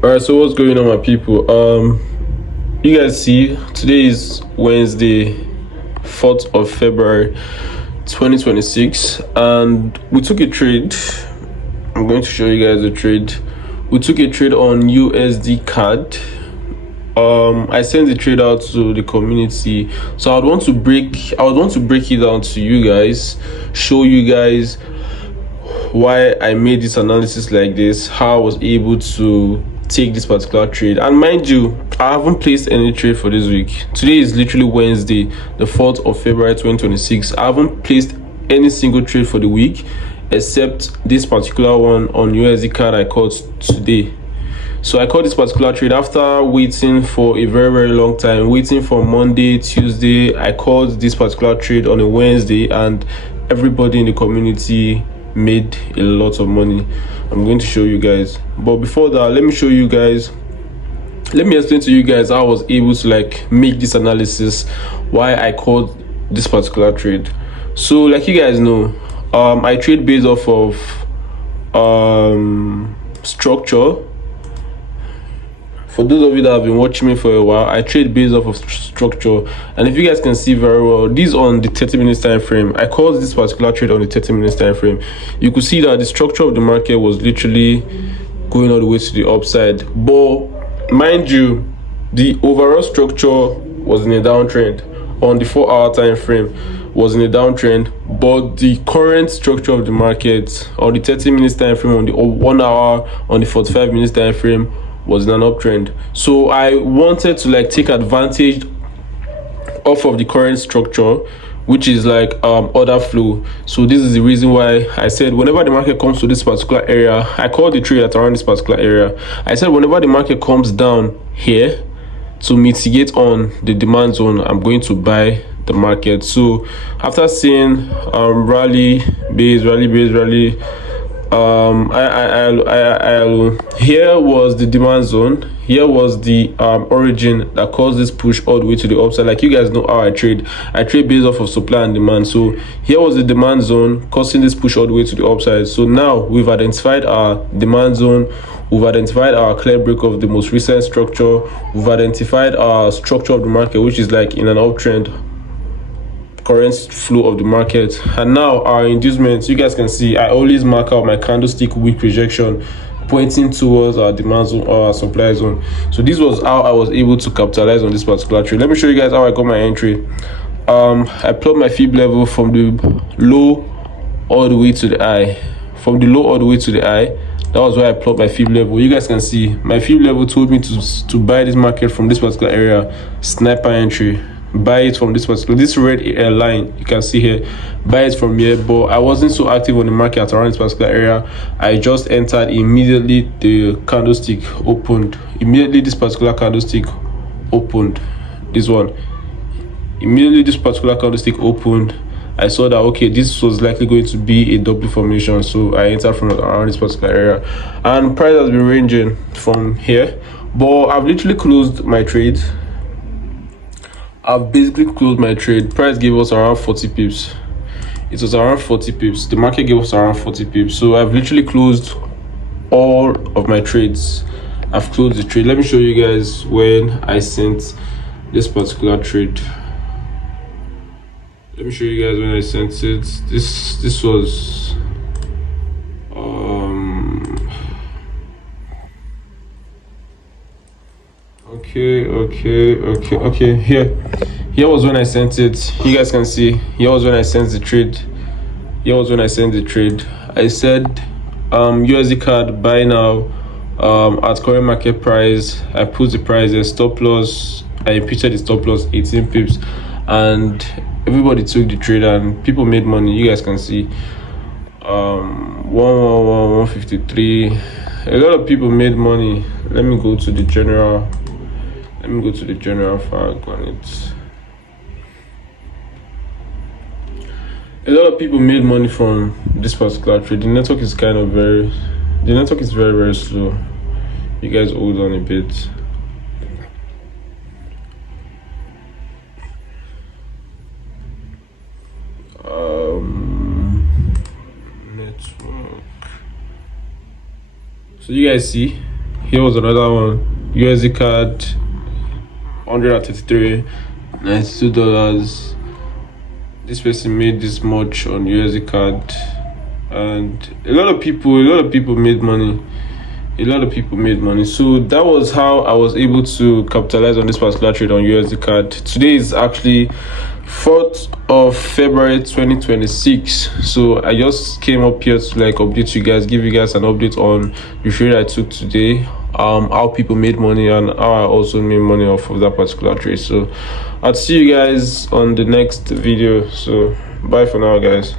All right, so what's going on, my people? You guys see, today is Wednesday, 4th of February, 2026, and we took a trade. I'm going to show you guys a trade. We took a trade on USDCAD. I sent the trade out to the community, so I would want to break it down to you guys, show you guys why I made this analysis like this, how I was able to take this particular trade. And mind you, I haven't placed any trade for this week. Today is literally Wednesday, the 4th of February 2026. I haven't placed any single trade for the week except this particular one on USDCAD I caught today. So I caught this particular trade after waiting for a very long time, waiting for Monday, Tuesday. I called this particular trade on a Wednesday, and everybody in the community made a lot of money. I'm going to show you guys, but before that, let me explain to you guys how I was able to make this analysis, why I called this particular trade. So like you guys know, I trade based off of structure. For those of you that have been watching me for a while, I trade based off of structure, and if you guys can see very well, this on the 30 minutes time frame. I called this particular trade on the 30 minutes time frame. You could see that the structure of the market was literally going all the way to the upside, but mind you, the overall structure was in a downtrend. On the 4-hour time frame was in a downtrend, but the current structure of the market on the 30 minutes time frame, on the 1 hour, on the 45 minutes time frame, was in an uptrend. So I wanted to take advantage off of the current structure, which is order flow. So this is the reason why I said whenever the market comes to this particular area, I called the trade at around this particular area. I said whenever the market comes down here to mitigate on the demand zone, I'm going to buy the market. So after seeing rally base, here was the demand zone, here was the origin that caused this push all the way to the upside. Like you guys know how I trade based off of supply and demand. So here was the demand zone causing this push all the way to the upside. So now we've identified our demand zone, we've identified our clear break of the most recent structure, we've identified our structure of the market, which is in an uptrend, current flow of the market. And now our inducements, you guys can see I always mark out my candlestick wick projection pointing towards our demand zone or our supply zone. So this was how I was able to capitalize on this particular trade. Let me show you guys how I got my entry. I plot my fib level from the low all the way to the high. From the low all the way to the high, that was where I plot my fib level. You guys can see my fib level told me to buy this market from this particular area. Sniper entry, buy it from this red line you can see here, buy it from here. But I wasn't so active on the market around this particular area. I just entered immediately the candlestick opened. Immediately this particular candlestick opened, this one, immediately this particular candlestick opened, I saw that okay, this was likely going to be a W formation, so I entered from around this particular area, and price has been ranging from here. But I've literally closed my trade. I've basically closed my trade. Price gave us around 40 pips. It was around 40 pips. The market gave us around 40 pips. So I've literally closed all of my trades. I've closed the trade. Let me show you guys when I sent this particular trade. Let me show you guys when I sent it. This was okay. Here was when I sent it. You guys can see here was when I sent the trade. I said USDCAD buy now at current market price. I put the price as stop loss. I imputed the stop loss 18 pips, and everybody took the trade and people made money. You guys can see 153. A lot of people made money. Let me go to the general flag on it. A lot of people made money from this particular trade. The network is very slow. You guys hold on a bit. Network. So you guys see Here was another one, USDCAD, $133.92. This person made this much on USDCAD, and a lot of people made money. So that was how I was able to capitalize on this particular trade on USDCAD. Today is actually 4th of February 2026. So I just came up here to like update you guys, give you guys an update on the trade I took today, how people made money, and how I also made money off of that particular trade. So I'll see you guys on the next video. So bye for now, guys.